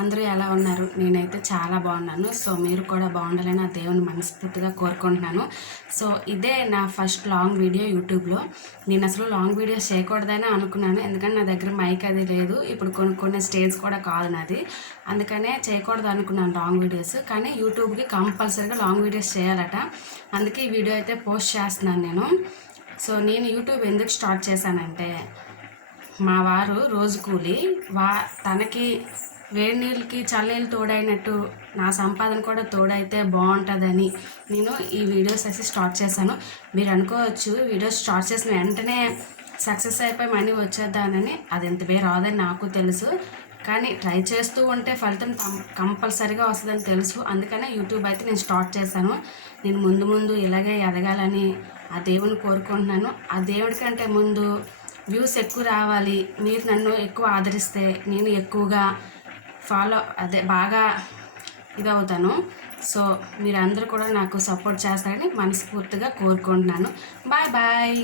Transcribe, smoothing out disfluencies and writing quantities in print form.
అందరూ ఎలా ఉన్నారు? నేనైతే చాలా బాగున్నాను. సో మీరు కూడా బాగుండాలని ఆ దేవుని మనస్ఫూర్తిగా కోరుకుంటున్నాను. సో ఇదే నా ఫస్ట్ లాంగ్ వీడియో యూట్యూబ్లో. నేను అసలు లాంగ్ వీడియోస్ చేయకూడదని అనుకున్నాను, ఎందుకంటే నా దగ్గర మైక్ అది లేదు. ఇప్పుడు కొనుక్కునే స్టేజ్ కూడా కాదు నాది, అందుకనే చేయకూడదు అనుకున్నాను లాంగ్ వీడియోస్. కానీ యూట్యూబ్కి కంపల్సరీగా లాంగ్ వీడియోస్ చేయాలట, అందుకే ఈ వీడియో అయితే పోస్ట్ చేస్తున్నాను నేను. సో నేను యూట్యూబ్ ఎందుకు స్టార్ట్ చేశానంటే, మా వారు రోజు కూలి తనకి వేడి నీళ్ళకి చల్లనీళ్ళు తోడైనట్టు నా సంపాదన కూడా తోడైతే బాగుంటుందని నేను ఈ వీడియోస్ అయితే స్టార్ట్ చేశాను. మీరు అనుకోవచ్చు వీడియోస్ స్టార్ట్ చేసిన వెంటనే సక్సెస్ అయిపోయి మనీ వచ్చేద్దానని. అది ఎంత వే రాదని నాకు తెలుసు, కానీ ట్రై చేస్తూ ఉంటే ఫలితం కంపల్సరీగా వస్తుందని తెలుసు. అందుకనే యూట్యూబ్ అయితే నేను స్టార్ట్ చేశాను. నేను ముందు ముందు ఇలాగే ఎదగాలని ఆ దేవుని కోరుకుంటున్నాను. ఆ దేవుడి కంటే ముందు వ్యూస్ ఎక్కువ రావాలి, మీరు నన్ను ఎక్కువ ఆదరిస్తే నేను ఎక్కువగా బాగా ఇదవుతాను. సో మీరందరూ కూడా నాకు సపోర్ట్ చేస్తారని మనస్ఫూర్తిగా కోరుకుంటున్నాను. Bye bye.